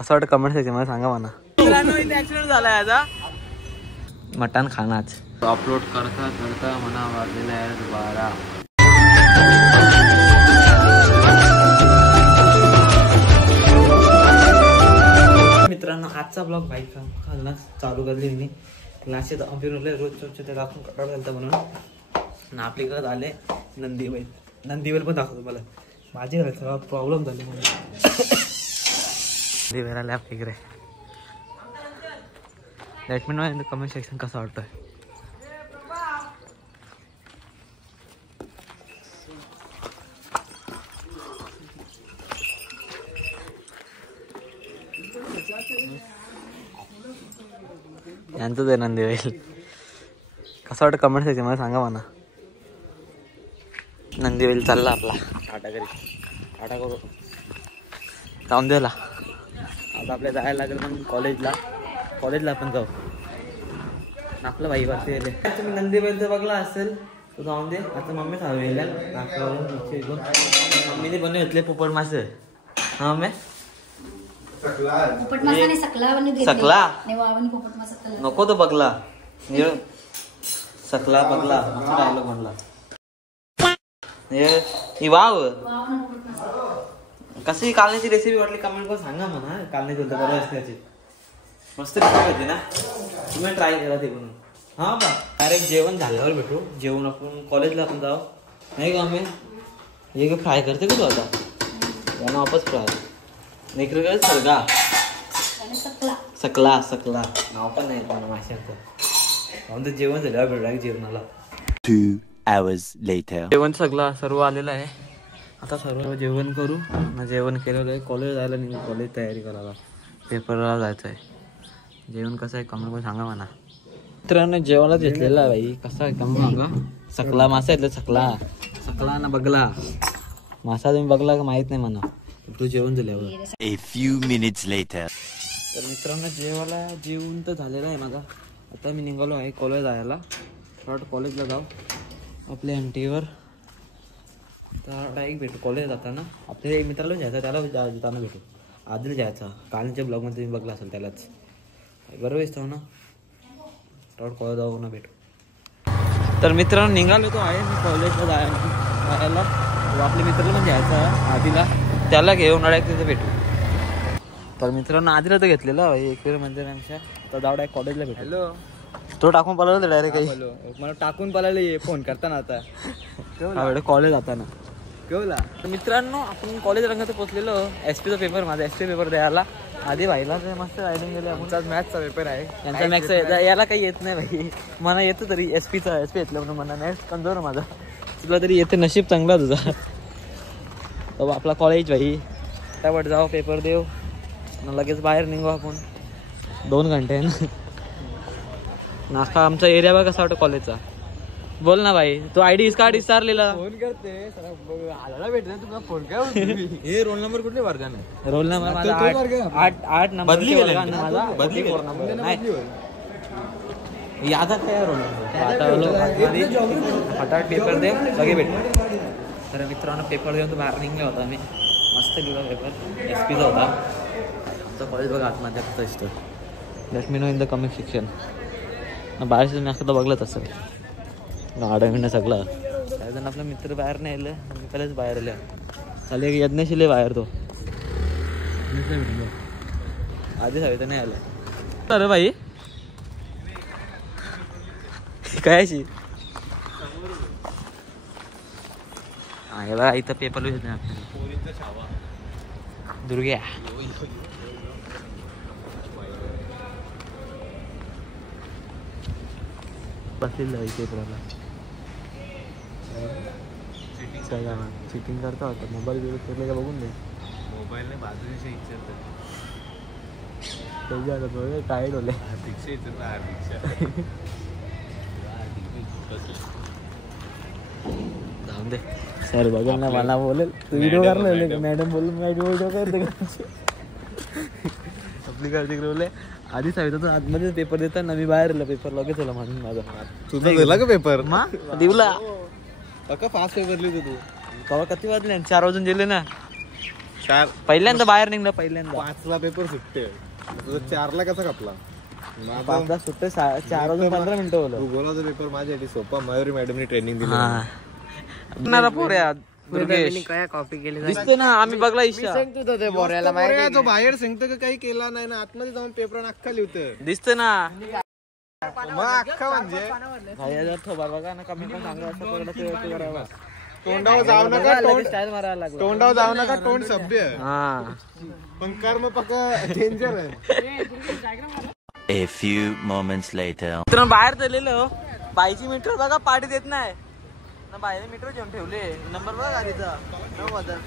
कसं वाटतं comment section मध्ये सांगा मला. ऍक्सिडेंट झाला याचा. मटण खानाच अपलोड करता करता मना वाजलेला आहे 12. मित्रांनो आजचा ब्लॉग बाईक खालना चालू करली मी. क्लासचे फिरवले रोजच्या ते दाखवून कटाळ घालता म्हणून आणि आपल्याकडे आले नंदीबैल पण दाखवतो मला. माझी घराचा प्रॉब्लेम झाले म्हणून नंदीबैल आले आपल्याकडे. Let me know in the comment section कसं वाटतंय. यांचंच आहे नंदीबैल. कसं वाटतं कमेंट सेक्शन मध्ये सांगा मला. नंदीबैल चालला आपला टाटा घरी. टाटा करू जाऊन द्याला. आता आपल्या जायला लागेल पण कॉलेजला आपण जाऊ. आपलं बाई वरती गेले. तुम्ही नंदीबैलचं बघला असेल तर जाऊन दे. आता मम्मी खावेल मम्मीने बनवून घेतले पोपट मासे. हा मम्मी सकला नको तो बघला सकला बघला असं डायलॉग म्हणला. वाव कशी कालण्याची रेसिपी वाटली कमेंट करून सांगा म्हणा. कालण्याची बोलतो बरोबर असण्याची मस्त रेसिपी होती ना. तुम्ही ट्राय करा ते म्हणून. हा बा डायरेक्ट जेवण झाल्यावर भेटू. जेवण आपण कॉलेजला आपण जाऊ नाही का. आम्ही हे फ्राय करते का तू आता यांना वापस फ्राय नेकर सरगा सकला सकला नाव पण नाही मला माशाचं. म्हणून जेवण झाल्यावर भेटू जेवणाला. 2 hours later. जेवण सगळं सर्व आलेलं आहे. आता सर्व जेवण करू. जेवण केलेलं आहे. कॉलेज जायला नाही. कॉलेज तयारी करायला पेपरला जायचं आहे. जेवण कसं आहे कमेंट करून सांगा म्हणा. मित्रांनो जेवणाला घेतलेला आहे बाई. कसा आहे कमेंट सांगा. सकला मासा येतला सकला सकला ना बघला मासा तुम्ही बघला का माहित नाही म्हणा. तू जेवण झाल्यावर. A few minutes later. तर मित्रांनो जेवण तर झालेलं आहे माझा. आता मी निघालो आहे कॉलेज जायला. शॉर्ट कॉलेजला जाऊ आपल्या MTवर. तर डायरेक्ट भेटू कॉलेज जाताना. आपल्या एक मित्राला जायचं त्याला जाताना भेटू. आधीच जायचा कालच्या ब्लॉगमध्ये तुम्ही बघला असेल त्यालाच बरोबर असतो ना. शॉर्ट कॉलेज जाऊ ना भेटू. तर मित्रांनो निघालो तो आहे मी कॉलेजला जायला. आपल्या मित्राला पण जायचं आहे आधीला. त्याला घेऊन डायरेक्ट तिथे भेटू. तर मित्रांनो आधीला तर घेतलेलं एक वेळ म्हणजे आमच्या. तर जाऊ डायरेक्ट कॉलेजला भेटू. हॅलो तो टाकून पळाला डायरेक्ट काही मला टाकून पळायला फोन करताना आता कॉलेज जाताना केवला. तर मित्रांनो आपण कॉलेज रंगात पोचलेलो. SP चा पेपर माझा SP पेपर द्यायला आधी भाईला मस्त रायडिंग गेले. आपण मॅथ्सचा पेपर आहे त्यांचा. मॅथ्स याला काही येत नाही भाई. मला येतं तरी SP येतलं म्हणून मला मॅथ्स कमजोर माझा. तुला तरी येते नशीब चांगला तुझा. बाबा आपला कॉलेज भाई त्यावर जाऊ पेपर देऊ लगेच बाहेर निघू आपण 2 घंटे. नाका आमचा एरिया बघा कसा वाटतो कॉलेजचा. बोल ना भाई तू ID कार्ड विचारलेला फोन करते आला भेटते तुला फोन काय. हे रोल नंबर कुठले वर्गाने. रोल नंबर माझा 8 नंबर बदली गेला माझा. बदली नाही यादा काय रोल नंबर. फटाफट पेपर दे सगळे भेट. तर मित्रांनो पेपर देऊन तो बाहेर निघला होता मी. मस्त लिहिला पेपर. SP चा होता. आमचा कॉलेज बघा आतमध्ये कसं असतं. Let me know in the comment section. बाहेरचं मी आता बघलंच असेल गाड्या मिळणं सगळं. त्याजण आपला मित्र बाहेर नाही आलं. मी पहिलेच बाहेर आले. चालेल एक यज्ञशील बाहेर तो आधी हवे तर नाही आलं. अरे भाई कायची आहे बघा इथं पेपर दुर्ग्या. बसलेलं पेपराला चिटिंग करता होता. मोबाईल बिल केलं का बघून दे. मोबाईलने बाजूने त्याच्या टाईट होले. जाऊन दे सर बघेल ना मला बोलेल तू व्हिडिओ करले. मॅडम बोल व्हिडिओ करते आपली काळजी बोलले. आधीच हवी तर आतमध्ये पेपर देताना मी बाहेर पेपर लगेच होला म्हणून माझा. तुझा दिला का पेपर मा दिवला फास्ट पेपर लिहितो तू. कवा किती वाजले 4 वाजून गेले ना. पहिल्यांदा बाहेर निघलं पहिल्यांदा 5ला पेपर सुटते 4ला कसा खपला 5ला सुट्टे 4 वाजून 15 मिनिटं होलं. भूगोलाचा पेपर माझ्यासाठी सोपा. मयुरी मॅडमनी ट्रेनिंग दिली. कॉपी केली दिसते ना आम्ही बघला इच्छा तो बाहेर सांगतो का काही केला नाही ना आतमध्ये जाऊन पेपर अख्खा लिहितं दिसते ना मग अख्खा म्हणजे बघा ना कमी पण चांगलं तोंडावर जाऊ नका स्टाईल मारायला लागला. तोंडावर जाऊ नका तोंड सभ्य हा पण कर्म पक्का डेंजर आहे. A few moments later. मित्रांनो बाहेर चाललेलो बाईची मीटर बघा पाठी देत नाही ना बाईने मीटर घेऊन ठेवले. नंबर बघा गाडीचा 9,000.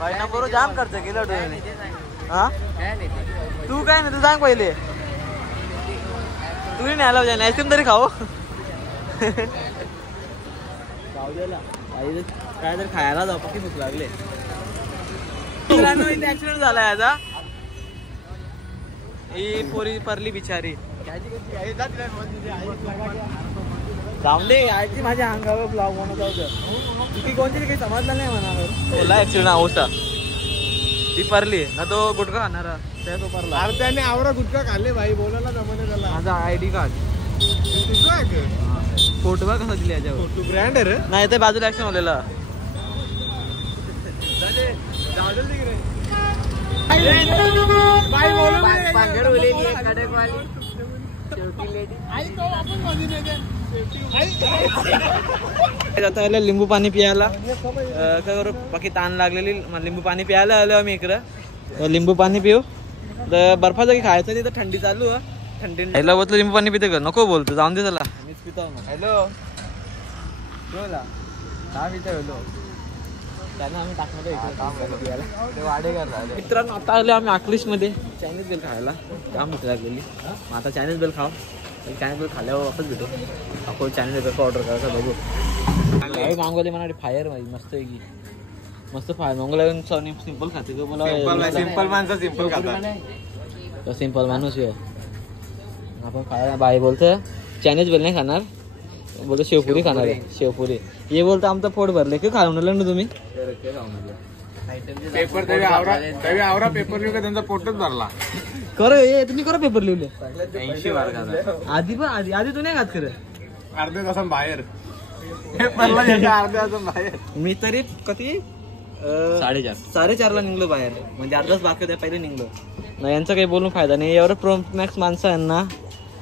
बाई नंबर जाम खर्च केला डोळ्याने. हा तू काय नाही तू सांग पहिले तू नाही आला पाहिजे आईस्क्रीम तरी खाऊ जाऊ द्याला काय तर खायला जाऊ पक्की भूक लागले. ऍक्सिडेंट झाला याचा ही पोरी परली बिचारी जाऊन दे आयची माझ्या अंगावर ब्लॉग म्हणून जाऊ ती कोणती काही समजलं नाही मनावर बोला ऍक्सिडेंट अवस्था ती परली ना तो गुटखा खाणारा त्या तो परला. अरे त्याने आवडा गुटखा खाल्ले भाई बोलायला जमाने त्याला. माझा ID कार्ड तुझं आहे का? फोटो बघ कसा दिला याच्यावर. तू ब्रँड आहे रे. नाही तर बाजूला ऍक्शन होलेला आता लिंबू पाणी प्यायला काय करू बाकी ताण लागलेली लिंबू पाणी प्यायला आलो आम्ही इकडं. लिंबू पाणी पिऊ तर बर्फा जागी खायचं नाही तर थंडी चालू थंडी ह्याला बोलतो लिंबू पाणी पिते का नको बोलतो जाऊन दे त्याला मीच पितो. हॅलो बोला दहा मिनिटं हॅलो त्यांना आम्ही टाकणार वाडेकर. मित्रांनो आता आलो आम्ही अकलिशमध्ये चायनीज बेल खायला काम भूक लागलेली. मग आता चायनीज बेल खाऊ चायनीज बेल खाल्यावर वापस भेटू आपण चायनीज बेल ऑर्डर करायचं बघू. काही मागवले मला फायर मस्त आहे की मस्त फायर मंगोला सिंपल खाते का बोला सिंपल माणसं सिंपल खातात. सिंपल माणूस आहे आपण फायर बाई बोलतं चायनीज बेल नाही खाणार बोलतो शेवपुरी खाणार आहे शेवपुरी. हे बोलतो आमचं पोट भरले की खाऊन आलं ना तुम्ही पेपर आवरा पेपर लिहू का त्यांचा पोटच भरला. करो हे तुम्ही करा पेपर लिहिले 80 मार्काचा. आधी पण आधी तू नाही खात खरं अर्ध्या तासून बाहेर पेपरला अर्ध्या तासून बाहेर. मी तरी कधी 4:30ला निघलो बाहेर म्हणजे अर्धाच बाकी होत्या पहिले निघलो नाही. यांचा काही बोलून फायदा नाही एवढं प्रो मॅक्स माणसं आहे ना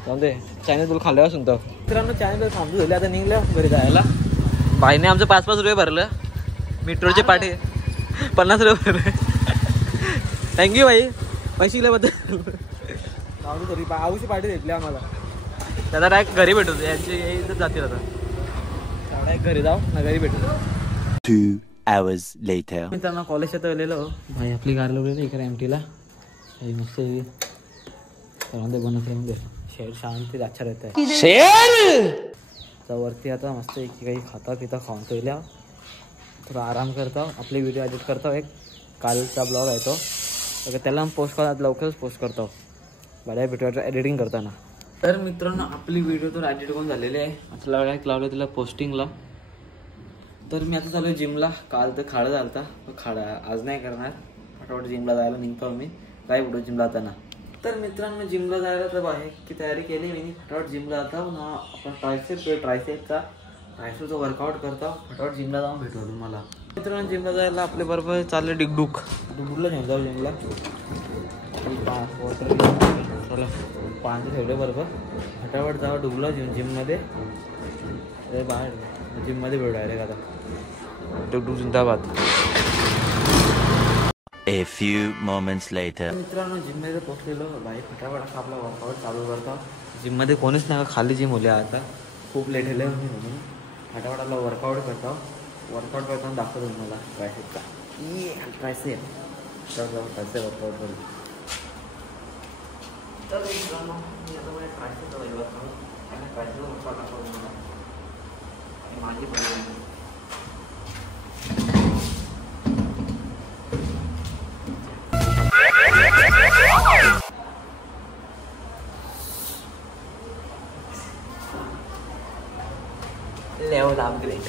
जाऊ दे चायनीज बोल खाल्ल्यावर सुनतो. मित्रांनो चायनीज बोल थांबू झाले आता निघलं घरी जायला. बाईने आमचं 5-5 रुपये भरलं मेट्रोचे पाठी 50 रुपये भरले. थँक्यू बाई पैसे दिल्याबद्दल. तरी आऊची पाठी भेटली आम्हाला त्याला डायरेक्ट घरी भेटू यांची इथं जातील आता डायरेक्ट घरी जाऊ ना घरी भेटू. 2 hours later. मित्रांनो कॉलेजच्या तर आलेलो भाई आपली कार लावलेली इकडे MTला मस्त बनत राहून शेर शांती अच्छा रहता है शेर. तर वरती आता मस्त काही खाता पिता खाऊन ठेवल्या थोडा आराम करतो आपली व्हिडिओ एडिट करतो. एक कालचा ब्लॉग आहे तो त्याला पोस्ट करतात लवकरच पोस्ट करतो बऱ्या व्हिडिओचं एडिटिंग करताना. तर मित्रांनो आपली व्हिडिओ तर एडिट करून झालेली आहे. आता काय लावलं तिला पोस्टिंगला. तर मी आता चालू जिमला. काल तर खाडा झालता खाडा आज नाही करणार फटाफट जिमला जायला निघतो मी काय कुठं जिमला जाताना. तर मित्रांनो जिमला जायला तर आहे की तयारी केली मी फटाफट जिमला जातो ना आपण ट्रायसेपचा वर्कआउट करतो फटाफट जिमला जाऊन भेटू तुम्हाला. मित्रांनो जिमला जायला आपल्या बरोबर चालले डिगडुकला घेऊन जाऊ जिमला. चला पाणी ठेवले बरोबर फटाफट जावं डुबला जिममध्ये बाहेर जिममध्ये भेटू डायरेक्ट आता डुगडुक जिंदाबाद. A few moments later. मित्रांनो जिममध्ये पोहोचलेलो बाई फटाफट आपला वर्कआउट चालू करतो. जिममध्ये कोणीच नाही खाली जिम होल्या आता खूप लेट झाले म्हणून फटाफट आपला वर्कआउट करतो. वर्कआउट करताना दाखवतो तुम्हाला ट्रायसेपचा ट्रायसेप वर्कआउट करू. तर मित्रांनो मी आता माझ्या ट्रायसेपचा वर्कआउट दाखवतो तुम्हाला माझी पण level upgrade.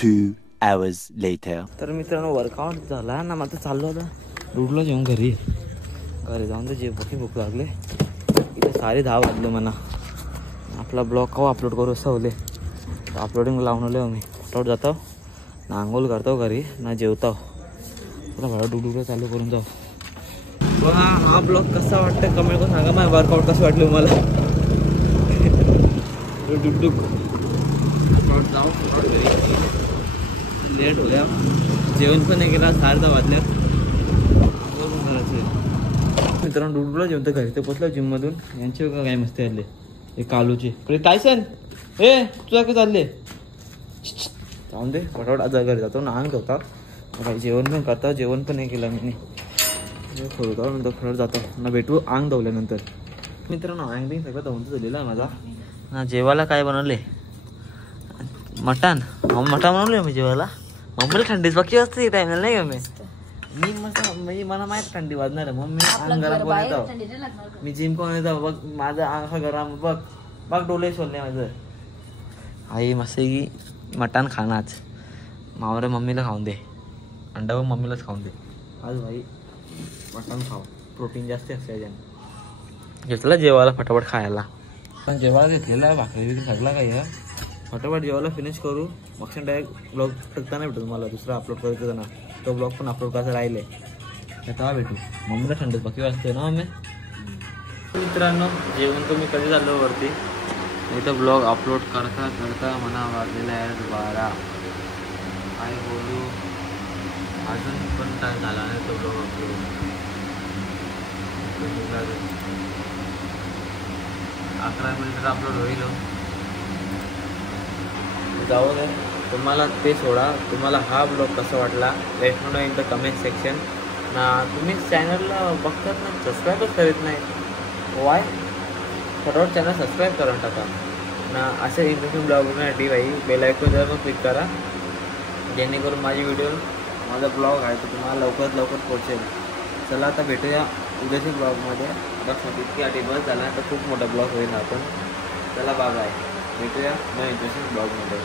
2 hours later. तर मित्रांनो वर्कआउट झाला ना, माझं चाललो आता रूटला जेवून घरी जाऊन तर जे भूक लागले. इथे सारे 10 वाजले म्हणा. आपला ब्लॉग केव्हा अपलोड करू असं होले. अपलोडिंग लावून आलो मी. फटाफट जातो ना, आंघोळ करतो घरी ना, जेवतो. तुला भाडा डुडुकला चालू करून जाऊ. बघा हा ब्लॉग कसा वाटतं कमेंट करून सांगा. माझं वर्कआउट कसं वाटलं मला. डुकडुक जाऊ घरी. लेट होल्या, जेवण पण नाही केला. 10:30 वाजल्या. मित्रांनो डुडूला जेवण तर घरी तर पोचलो जिममधून. यांचे बघा काय मस्ती आले हे कालूचे. टायसन हे तुझा काय चालले. जाऊन दे फटाफट आज घरी जातो ना, अंग होता काही जेवण पण करता. जेवण पण नाही केलं मी. खोलतो नंतर फटाफट जातो ना, भेटू अंग धवल्यानंतर. मित्रांनो अंग बिंग सगळं धवून झालेलं आहे माझा ना. जेवायला काय बनवले मटण. मटण बनवले मी जेवायला. मम्मीला थंडीच बाकी असते टायमाला नाही का मी मस्त म्हणजे मला माहीत थंडी वाजणार आहे म्हणून मी अंग गरम कोण येतो. मी जिम कोण येतो बघ. माझं अंग गरम बघ बघ डोले सोडले माझं. आई मस्त की मटण खाणाच. मावरे मम्मीला खाऊन दे. अंडा बघ मम्मीलाच खाऊन दे. आज भाई मटण खाऊ. प्रोटीन जास्त असते याच्याने. घेतला जेवायला फटाफट खायला. पण जेवायला घेतलेला आहे. भाकरी बिकरी सगळा काही फटाफट जेवायला फिनिश करू. मग डायरेक्ट ब्लॉग टाकता नाही भेटू मला. दुसरा अपलोड करायचं ना, तो ब्लॉग पण अपलोड करायचं राहिले तेव्हा भेटू. मम्मीला थंडीच बाकी वाजते ना मम्मी. मित्रांनो जेवण तर मी कधी झालो वरती. इथं ब्लॉग अपलोड करता करता मना वाजलेला आहे 12. काय बोलू अजून पण काय झाला नाही तो ब्लॉग अपलोड. 11 मिनिटात अपलोड होईल. जाऊ दे. तुम्हाला ते सोडा. तुम्हाला हा ब्लॉग कसा वाटला let me know in the comment section ना. तुम्ही चॅनलला बघतात ना, सबस्क्राईबच करीत नाही वाय. फटाफट चॅनल सबस्क्राईब करून टाका ना. असे इंटरेस्टिंग ब्लॉग बघण्यासाठी भाई बेल आयकॉन जर पण क्लिक करा, जेणेकरून माझी व्हिडिओ माझा ब्लॉग आहे तो तुम्हाला लवकरात लवकर पोहोचेल. चला आता भेटूया उद्याच्या ब्लॉगमध्ये. बस इतकी आधी बस झाला तर खूप मोठा ब्लॉग होईल आपण. चला बाय. भेटूया नवीन इंटरेस्टिंग ब्लॉगमध्ये.